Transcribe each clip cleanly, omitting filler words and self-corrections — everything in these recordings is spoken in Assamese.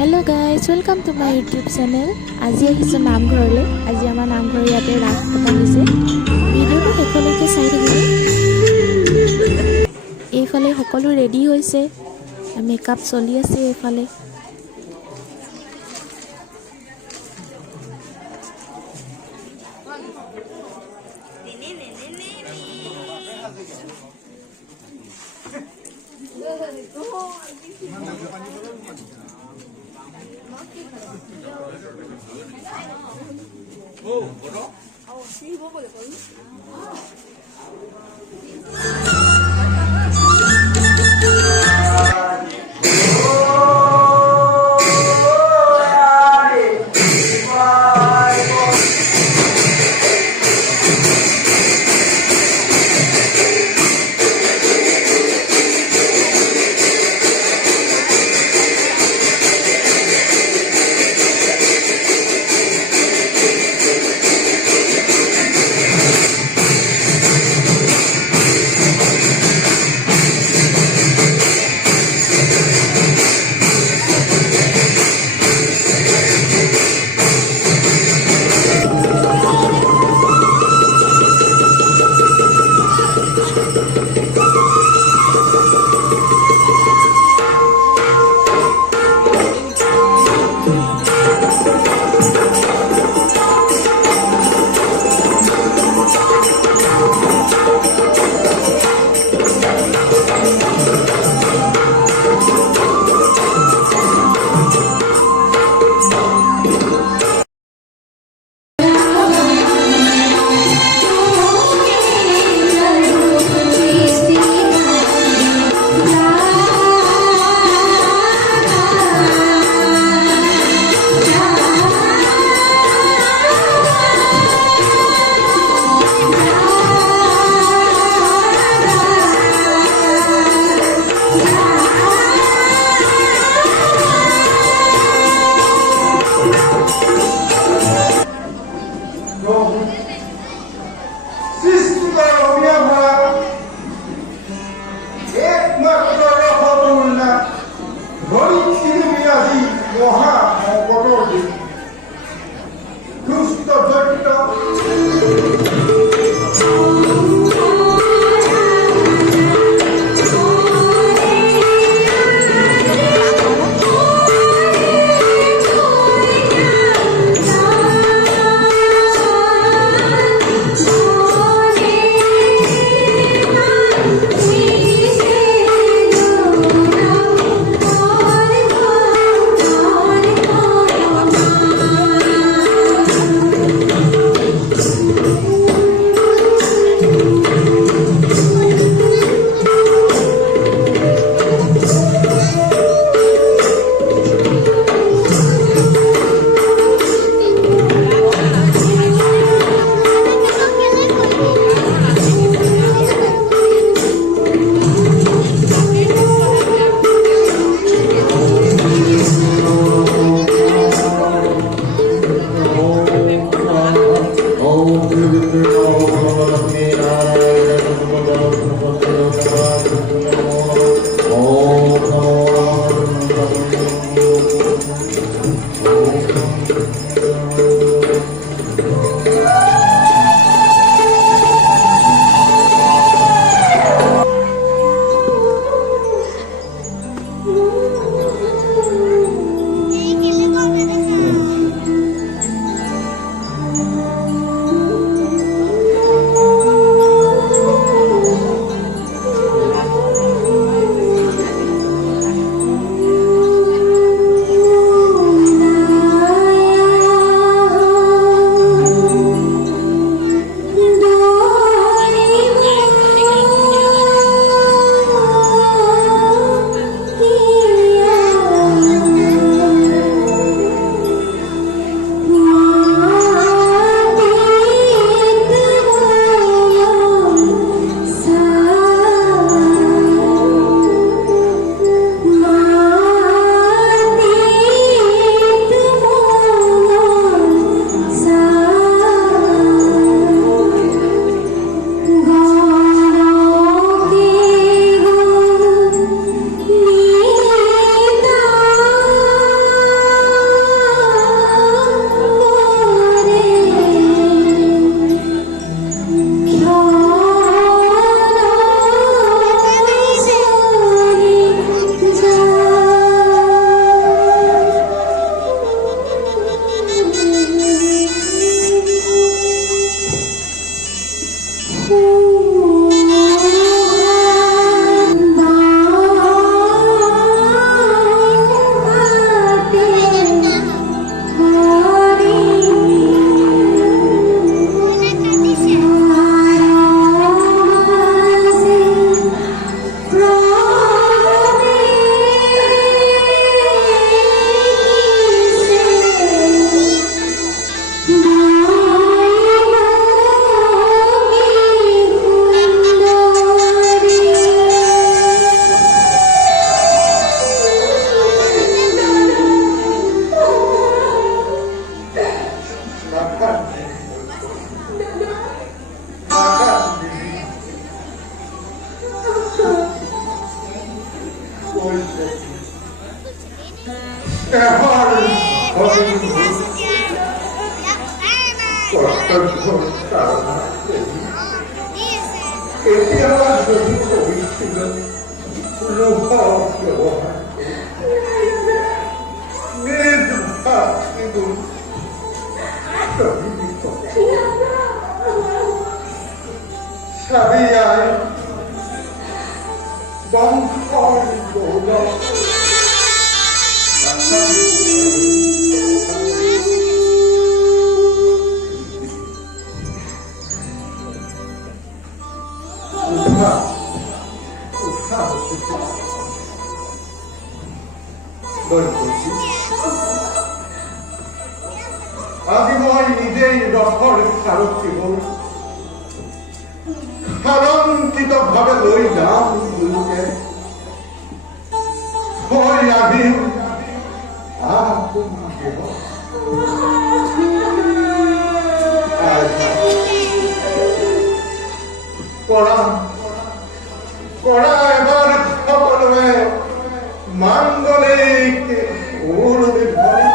Hello guys, welcome to my YouTube channel. আজি আহিছো নামঘৰলৈ। আজি আমাৰ নামঘৰ ইয়াতে ৰাস পতা হৈছে। ভিডিঅ'টো শেষলৈকে চাই থাকিব। এইফালে সকলো ৰেডি হৈছে। মেকআপ চলি আছে এইফালে। এবার কর্তব্য সাধনা করি। এটি আমার যদি হয়েছিল রূপ ব্যবহার নিজ ভাতৃগুণ সারিয়ায় বংশর গৌরব আজি মই নিজেই ৰথৰ সাৰথি হল সাৰংকিত ভাৱে লৈ যাম গুৰুকে থৈ আহিম কৰা এবাৰ সকলোৱে মাংগলিক উৰুলি ধৰি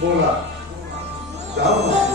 बोला जाओ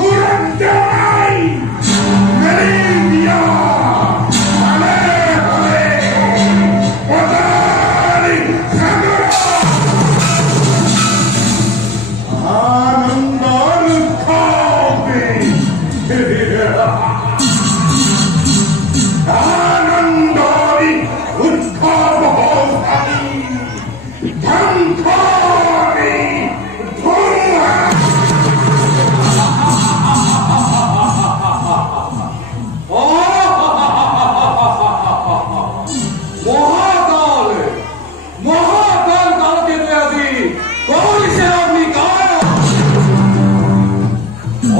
durante মহাকাল মহাকাল কালকে তুই কৌলিসের অগ্নিকাল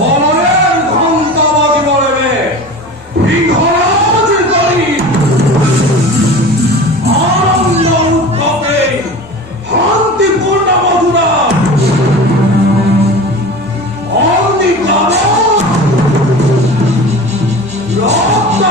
অনরের ঘণ্টাবাজি বলবে বিঘরাজ করি আনন্দ উৎসবে শান্তিপূর্ণ মধুরা অগ্নিকাল রক্ত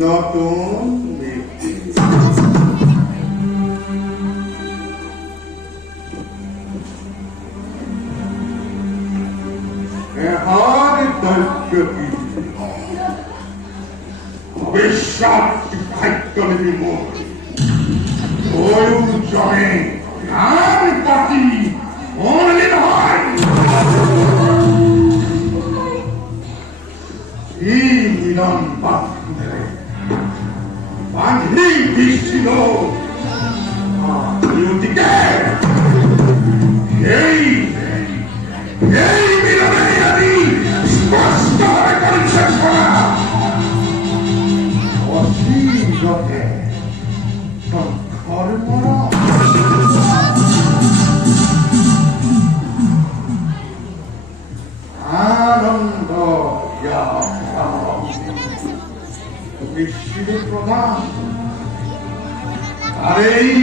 নতুন অবিশ্বাস ভাগ্যলিপি মোট জনে আর পাখি অনলি হয় এই মিলন বাঁধে বাঁধি দিচ্ছিল এই এই মিলনে আমি স্পষ্ট করে পরিচয় করা অসীমতে কর্ম আনন্দ বিশ্বের প্রধান আরেই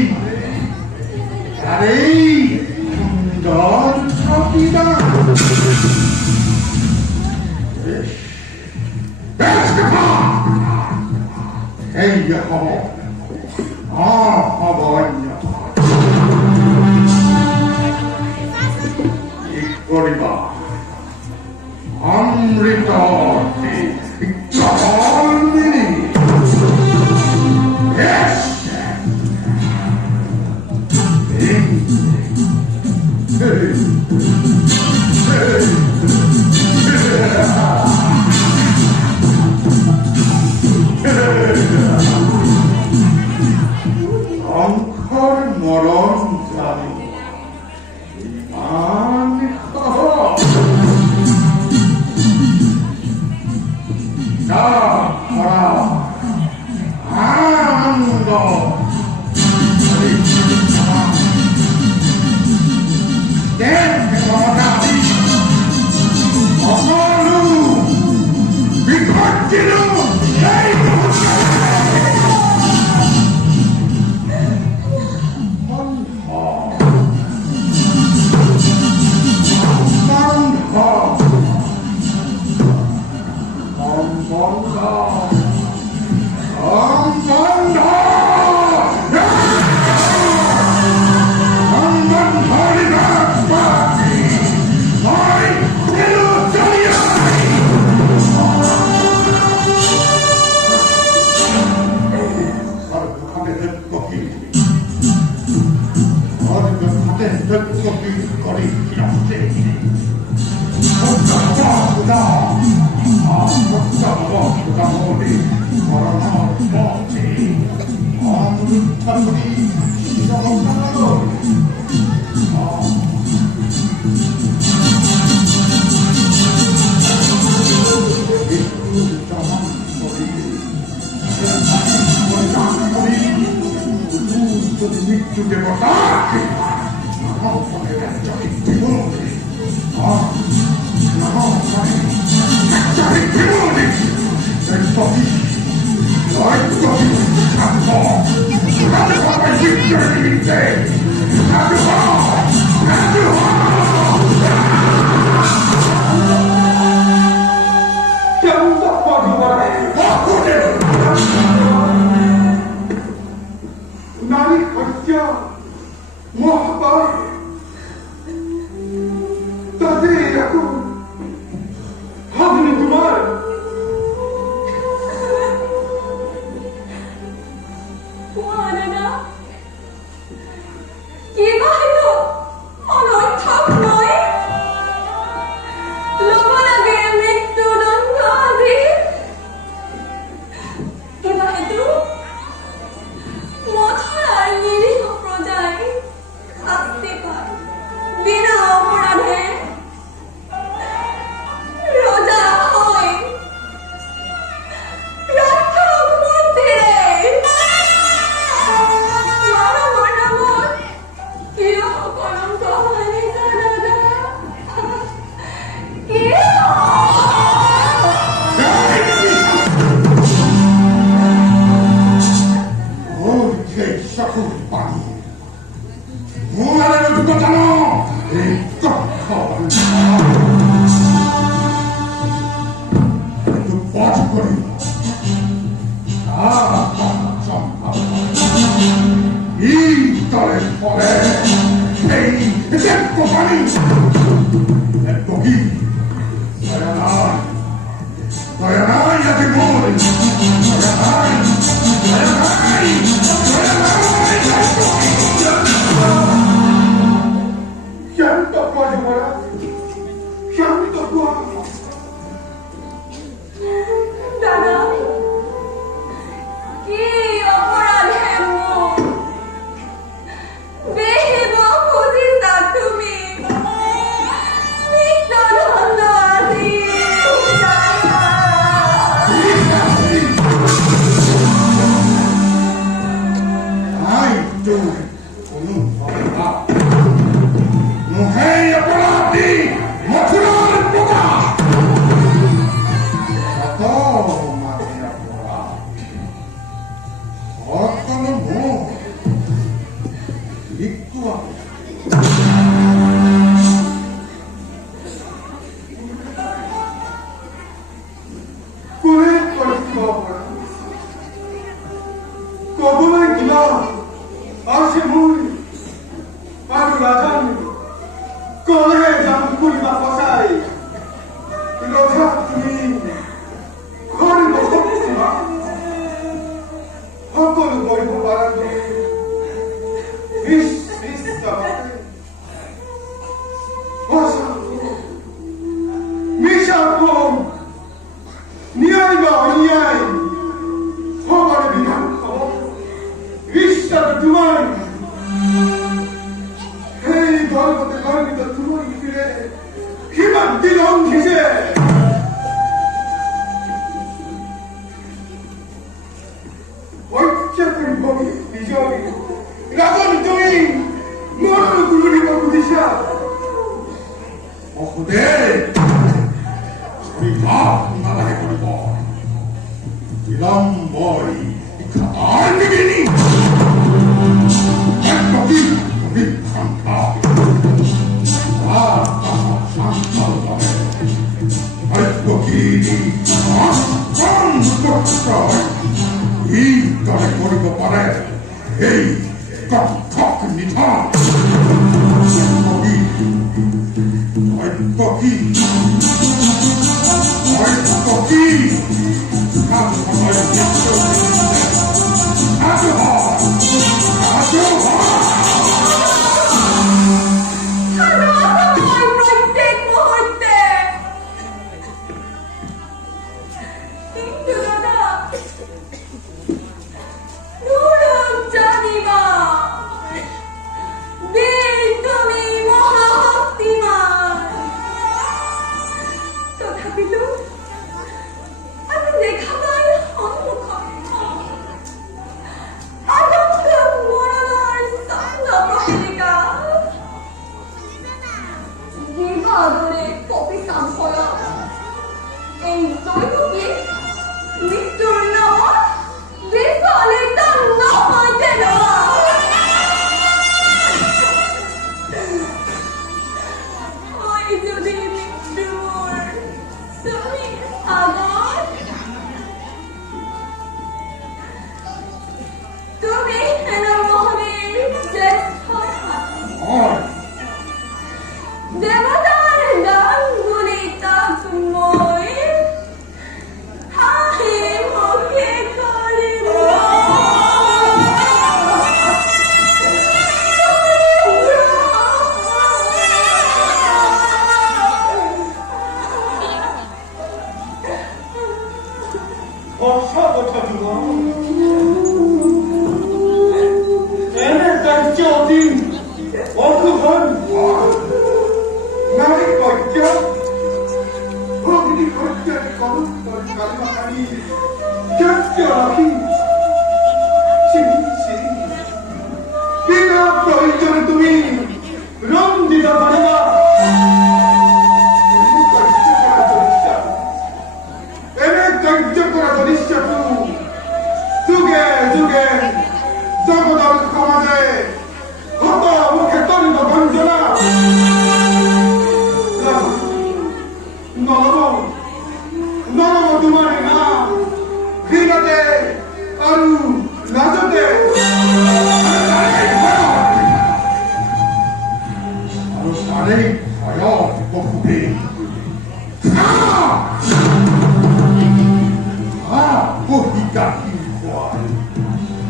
সুন্দর প্রতিদান এই হব ঠিক করিবা অমৃত অঙ্কর মরণ জানি আনন্দ মৃত্যু দেবতা নারী হত্যা মহাপাপ তাদের এরকম ভাবনি তোমার Ítale pole, hei, tempo pani, tempo chi, sayanai a timore, sayanai, chiamta qua di guarda, chiamta qua. দাদা কি অপরাধে মোক বেহিব খুজিছা তুমি মৃত্যুদণ্ড আজি Ai, tu, কোনো কথা, নোহেই অপরাধী, মথুরার পোকা। কবলে গিলা আসে মুই আর রাজান কলে যাম কুইবা পসাই রোজা তুমি ঘরে বসা সকলো বইব পারান বিশ মিশা কম নিয়াই বা অনিয়াই সকলে বিধান খবর বিশ্বাস তোমার এই গর্ভতে গর্বিত তোমার ফিরে কিমান দিলম ঘিসে ঐক্যের ভবি বিজয়ী রাজন তুমি মরণ গুরুরি বাবুদিশা অহুদে বিভাগ নালাগে করিব বিলম্বই খাতার নিবিনি একটি বিভ্রান্তা শান্তভাবে ঐক্যকিনি এই দলে করিব পারে এই কণ্ঠক নিধন ঐক্যকি প্রত্যেক মুহূর্তে কিন্তু দাদা জানিবা বীর তুমি মহাশক্তিমান তথাপিতো আমি দেখাবার সন্মুখত আনন্দ মৰণৰ চন্দ্ৰ প্ৰহেলিকা বিবাদৰে কপিচাম ফলত এই জৈৱকী মৃত্যুৰ নামত বিচলিত নহয় তেনে মই যদি মৃত্যুৰ তুমি আগত তুমি হেন মহাবীৰ জ্যেষ্ঠ দেৱতাৰ দান বুলি তাক মই হাঁহি মুখে কৰিব বর্ষা কথা যুবক এনে কার্য অধীন অর্থধন নারী কর্য অগ্নি কর্যের কলঙ্কর কালিমাকারী কর্য রাখি বিনা প্রয়োজনে তুমি রঞ্জিত করিবা যুগে যুগে জগদল সমাজে হত মুখে তরিত বঞ্চনা নরম নরম তোমার নাম Jackie boy.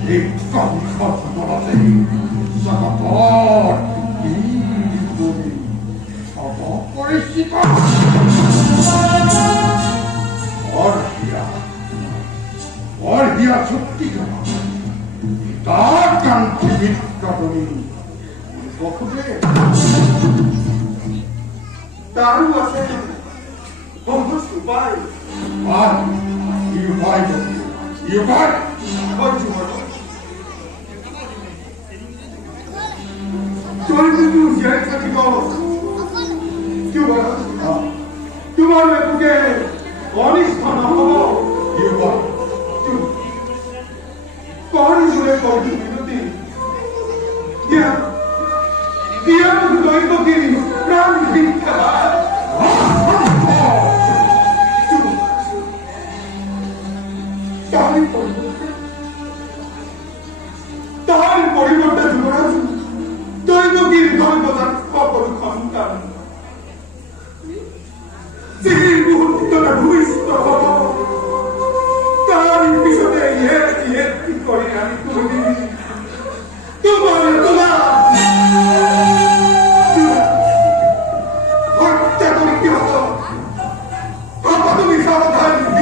Ik kan God verlaten. Sakapot. Ibu. Sakapot polisipa. Orhia sukti kama. Takkan timit kabuni. Kokude. Daru ase. Bonus Dubai. Why? You buy it. You buy it. What you want? $22 तुम्हारे तुझे ऑनिस्ट खाना हो ये बात कौन जुड़े कौन जुड़े दिया मुझे तो इनको गिरी प्राण दिखता तारी परिवर्तन जुड़ा तो इनको गिरी तो इनको तक पापा खानता Sihir buhut itu nak duis toh. Tadi episode ye kori ani tu ni. Tu mana. Hotta tu ni kyo. Apa tu bisa bertahan?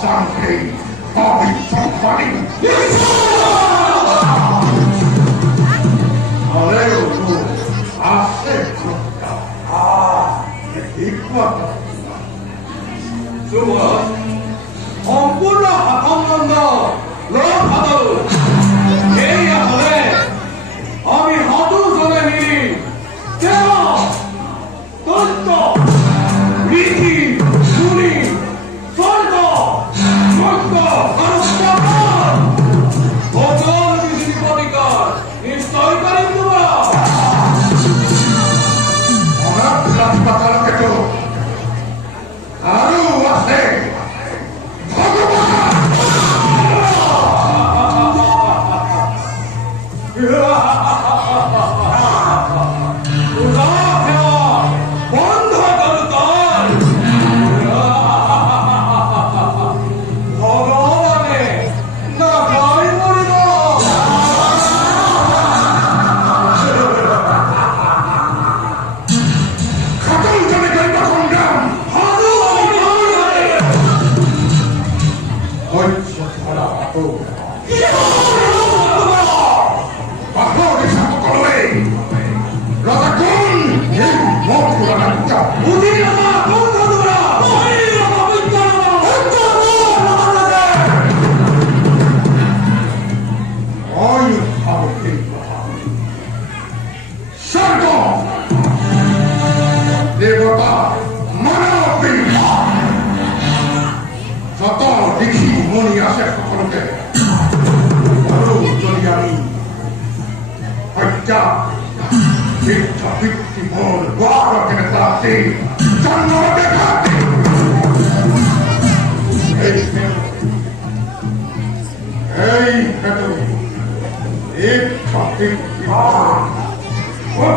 Santi, Bobby, somebody. Aleo, acepto. Semua, ampunlah anda, lohadu. Kaya boleh, kami hatu sana ini. Tera, tonto, Riki, Suni, Sordo, Sordo, harus dapat. Hotel di sini bodyguard, installkan itu lah. Orang tidak bakal itu. Haru wase.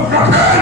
Bhagavan.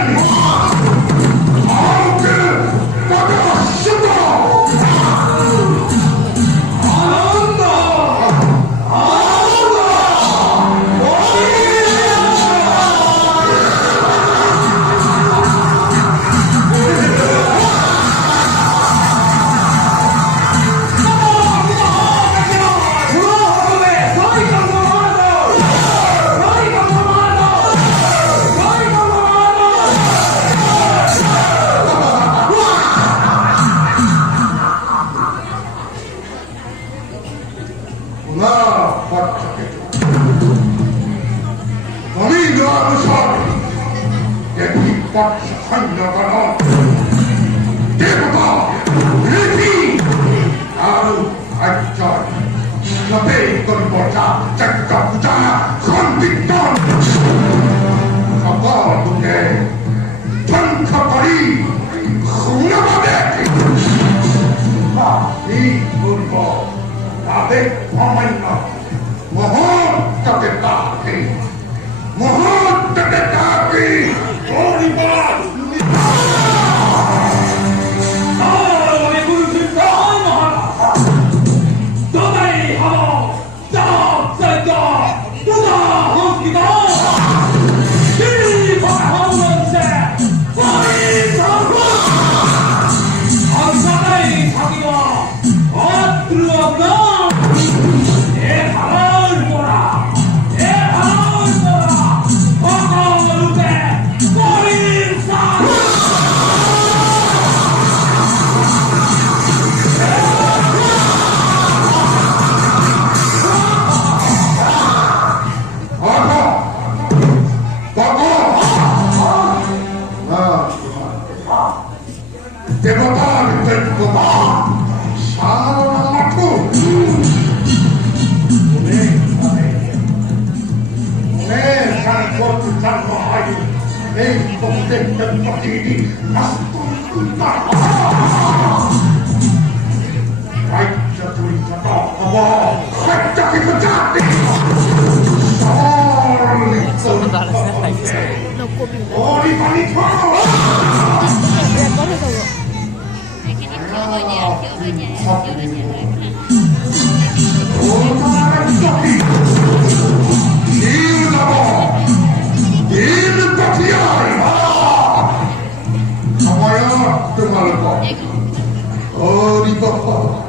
Oh, di bawah.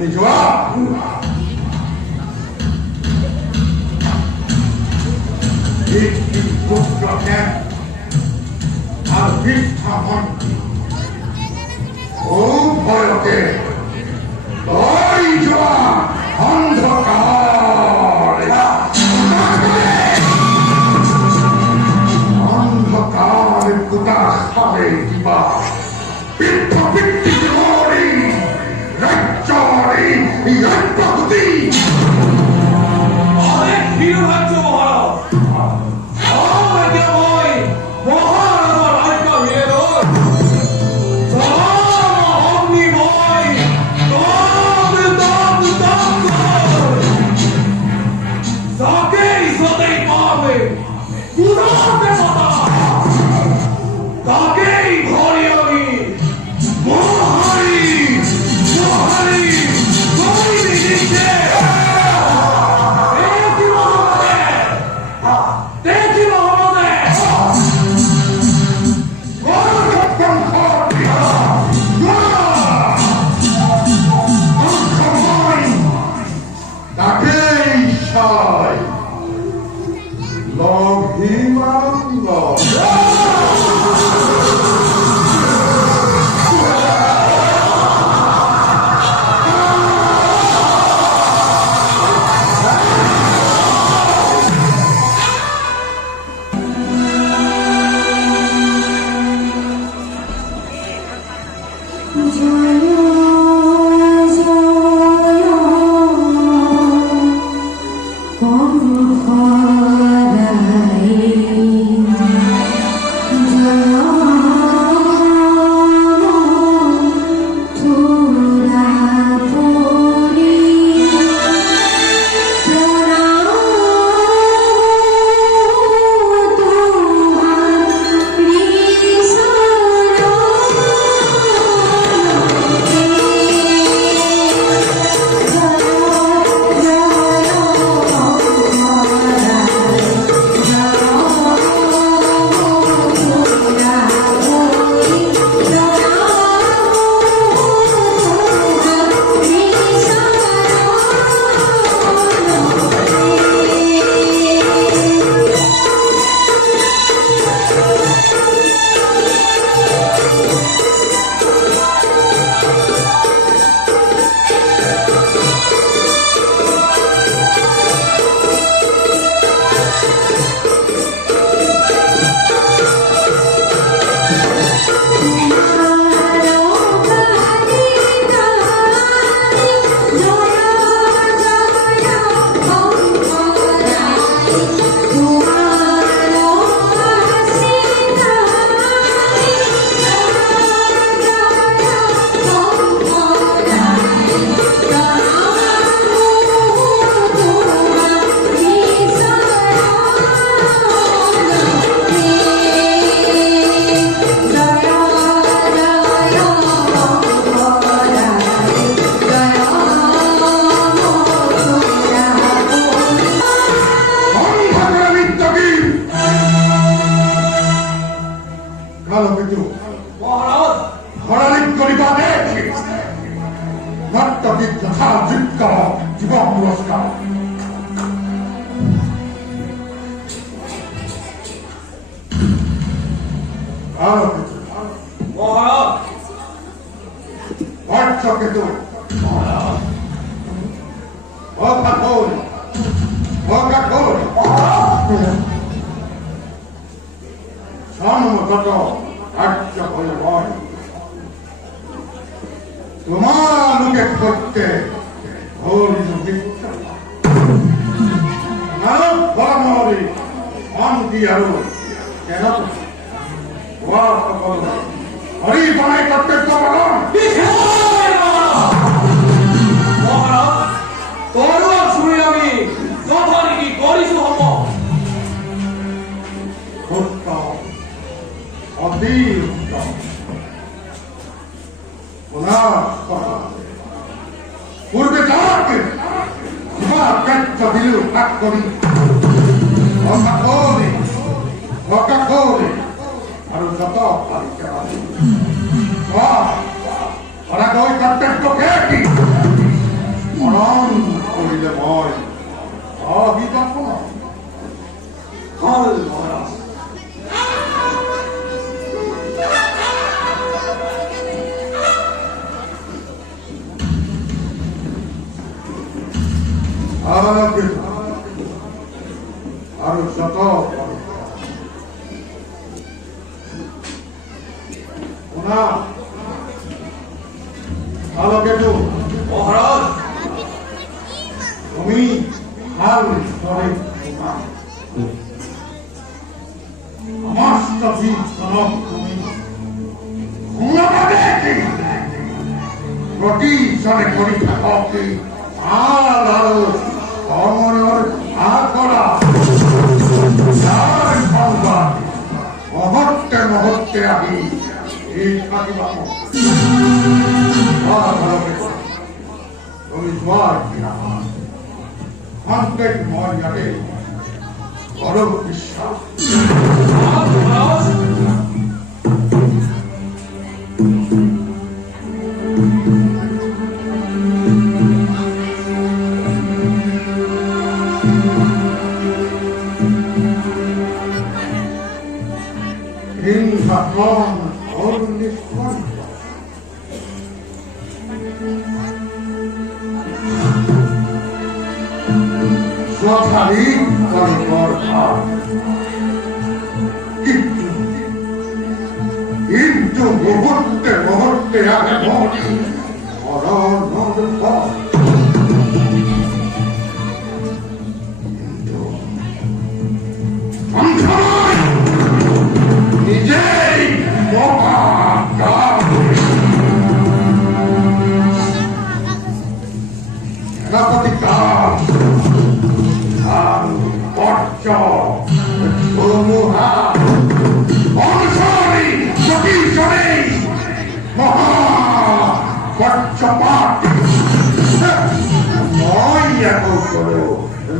তুমি যোৱা পুত্ৰকে আৰু বৃদ্ধা মন্ত্ৰী উভয়কে লৈ যোৱা অন্ধকাৰে গোটাখালে কিবা বৃদ্ধ বৃত্তি কৰি ৰাজ্যৰে ৰাজ্যপতি তোমালোকে প্ৰত্যেক শান্তি আৰু হৰি বনাই কৰ্তব্য পালন অতি উত্তম পূৰ্বে যাওয়াকে কাৰ্য দিল ভাগ কৰি আৰ যত ওৰা ওই কৰ্তব্য খেয়ে কি হৰণ কৰিলে মই অহিতপন হল মহাৰাজ। আৰু যত শুনা আলোকেতো মহাৰাজ তুমি ভাল দৰে সমস্ত জীবজনক তুমি প্ৰতিজনে কৰি থাকক ভাল আৰু সমনৰ আগৰা সংবাদ মহত্তে মহত্তে আহি এই থাকিব তুমি যোৱাৰ দিনাখন সন্তেক মই ইয়াতে অলপ বিশ্বাস হিংসাখন স্বধারীর কর্মর কিন্তু মুহূর্তে মুহূর্তে আগে মরি নিজেই সেনাপতি কাজ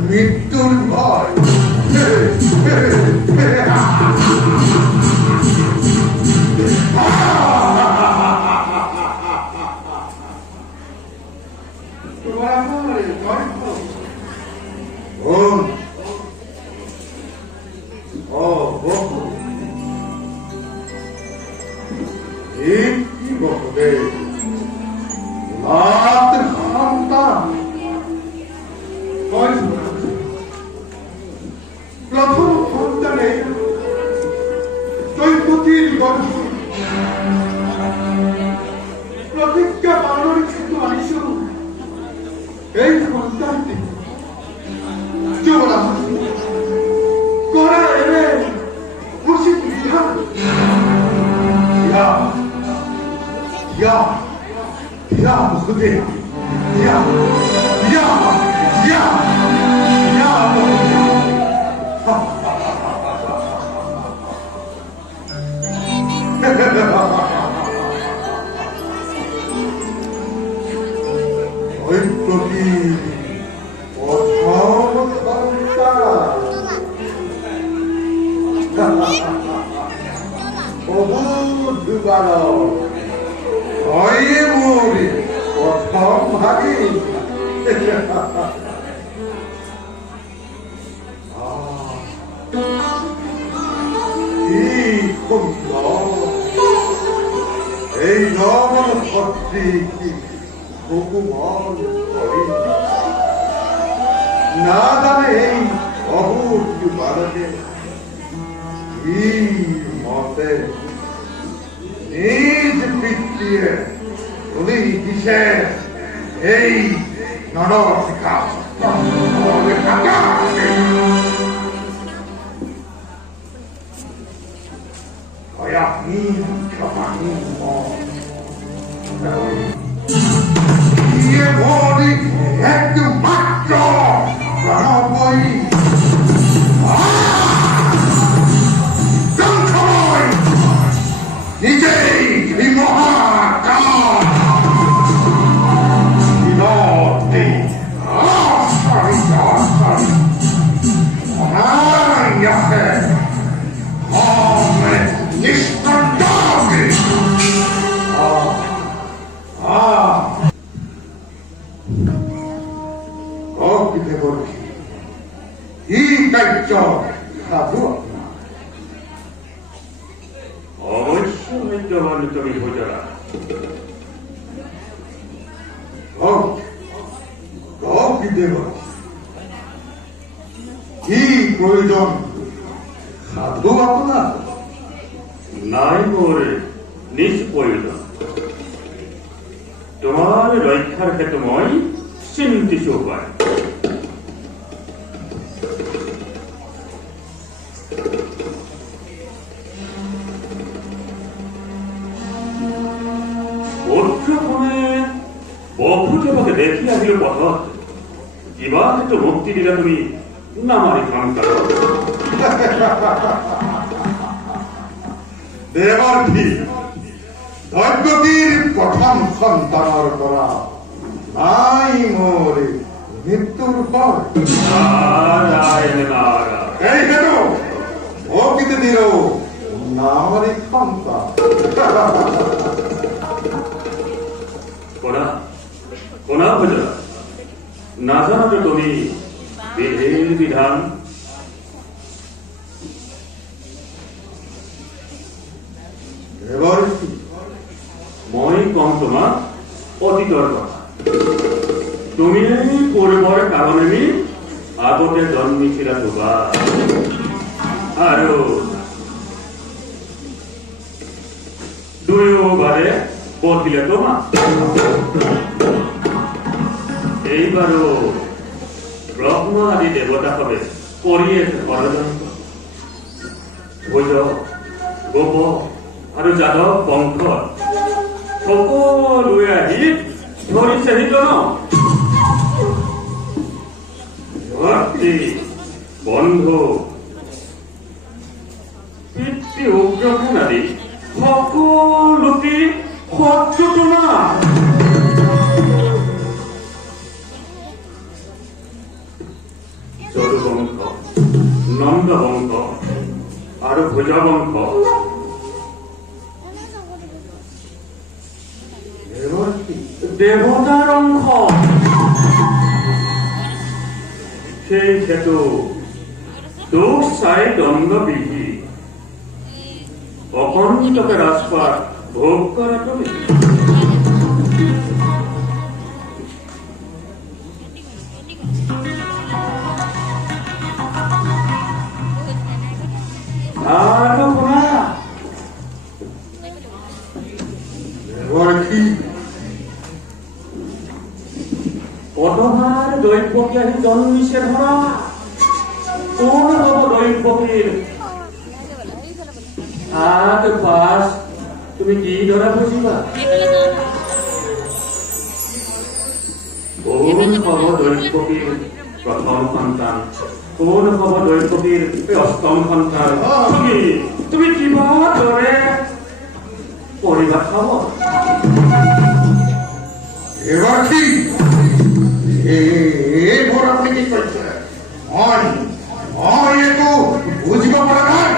মৃত্যুর ভয় প্রথম সন্তানে দৈপতির গর্ভ প্রতিজ্ঞা পালনের কিন্তু আনিস এই সন্তানটি যুবরাজ করা এলে উচিত বিধান ওই প্রতি প্রথম বহুত দুবার হয়ে মরি প্রথম ভাগি এই নবন ভক্তি হুকুমন করি না জানে এই অভূত বালকে কি মতে নিজ পিতৃয়ে উনি দিছে এই নরসিকা একমাত্র প্রাণবই নিজেই মহাকাল বিনতি বৰ্ষী কি কাৰ্য সাধু অৱশ্য সত্যবান তুমি ভোজৰা কি প্ৰয়োজন সাধু আপোনাৰ নাই মোৰ নিজ প্ৰয়োজন তোমাৰ ৰক্ষাৰ ক্ষেত্ৰত মই চিন্তিছো পাই বহুকে দেখি আহিলো পথত কিবা ক্ষেত্ৰত মুক্তি দিলে তুমি নামাৰি কাম কৰা দেৱাৰ্থী দৈৱকীৰ প্ৰথম সন্তানৰ পৰা নাই মোৰ মৃত্যুৰ পৰ এই হেতু অকিত দিল নামাৰি সন্তান কোনা ভোজৰা নাজানো যে তুমি বিধিৰ বিধান মই কম তোমাক অতীতৰ কথা তুমি পূৰ্বৰ কাৰণে আগতে জন্মিছিলা দুবা আৰু দুয়োবাৰে বঠিলে তোমাক এইবাৰো ব্ৰহ্ম আদি দেৱতাসকলে কৰি আছে ষড়যন্ত্ৰ ভোজ গোপ আৰু যাদৱ বংশ সকলোৱে আহি ধৰিছে ভক্তি বন্ধু পিতৃ উগ্ৰসেন আদি সকলোকে শত্ৰু তোমাৰ যদুবংশ নন্দবংশ আৰু ভোজবংশ দেৱতাৰ অংশ সেই হেতু দোষ চাই দণ্ডবিধি অকণ্টকে ৰাজপাট ভোগ কৰা তুমি আৰু শুনা পদভাৰ দৈৱকী আহি জন্মিছে ধৰা কোন হব দৈৱকীৰ আগ পাছ তুমি কি ধৰা বুজিবা কোন হব দৈৱকীৰ প্ৰথম সন্তান কোন হব দৈৱকীৰ অষ্টম সন্তান তুমি কিবা দৰে কৰিবা খাব এবাৰ কি এইবোৰ আপুনি কি কৰিছে মই একো বুজিব পৰা নাই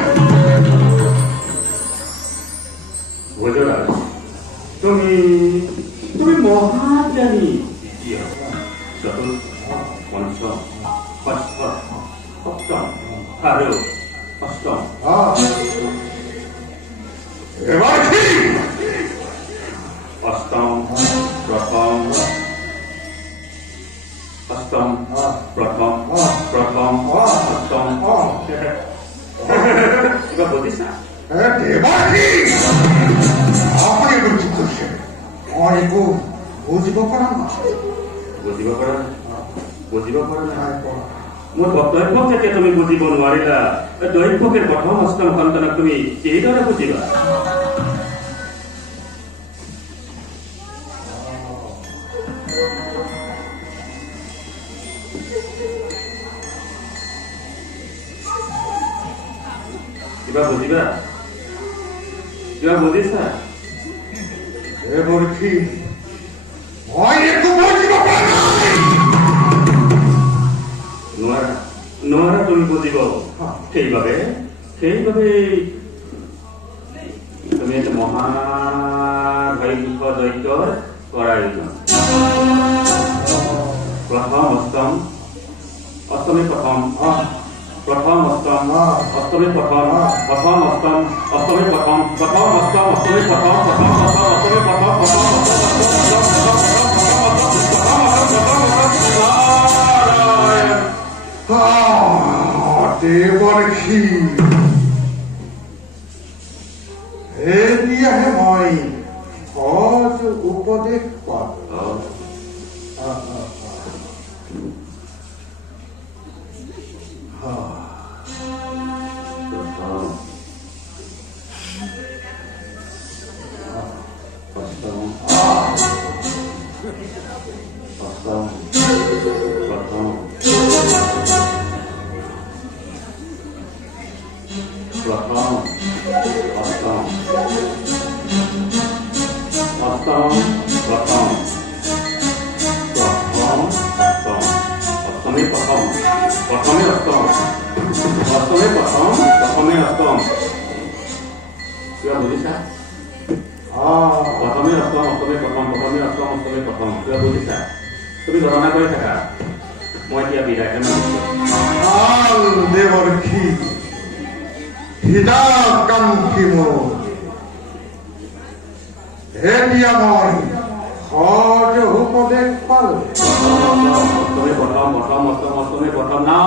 ভোজৰাজ তুমি মহাজ্ঞানী চতুৰ্থ পঞ্চম ষষ্ঠ সপ্তম আৰু অষ্টম এবাৰ কি অষ্টম প্ৰথম অষ্টম প্ৰথম অষ্টম কিবা বুজিছা এবাৰ কি আপুনি একো ঠিক কৰিছে মই একো বুজিব পৰা নাই মোৰ বক্তব্য যেতিয়া তুমি বুজিব নোৱাৰিলা দৈৱকীৰ প্ৰথম অষ্টম সন্তানক তুমি কিদৰে বুজিবা কিবা বুজিছা বৰফি মই একো বুজিব পৰা নাই নোৱাৰা তুমি বুজিব সেইবাবে তুমি এটা মহাভাগ্য যজ্ঞৰ কৰায়োজন প্ৰথম অষ্টম অষ্টমী প্ৰথম প্ৰথম অষ্টম অষ্টমী প্ৰথম প্ৰথম অষ্টম অষ্টমী প্ৰথম প্ৰথম অষ্টম অষ্টমী প্ৰথম প্ৰথম অষ্টম অষ্টমী প্ৰথম প্ৰথম দেৱৰ্ষি এতিয়াহে মই সজ উপদেশ পালো। তুমি গণনা কৰি থাকা, মই এতিয়া বিদায়হে মানিছো। দেৱৰ্ষি হৃদয়কাংক্ষী মোৰ, এতিয়া মই সজ উপদেশ পালো। অষ্টমী প্ৰথম প্ৰথম অষ্টম অষ্টমী প্ৰথম না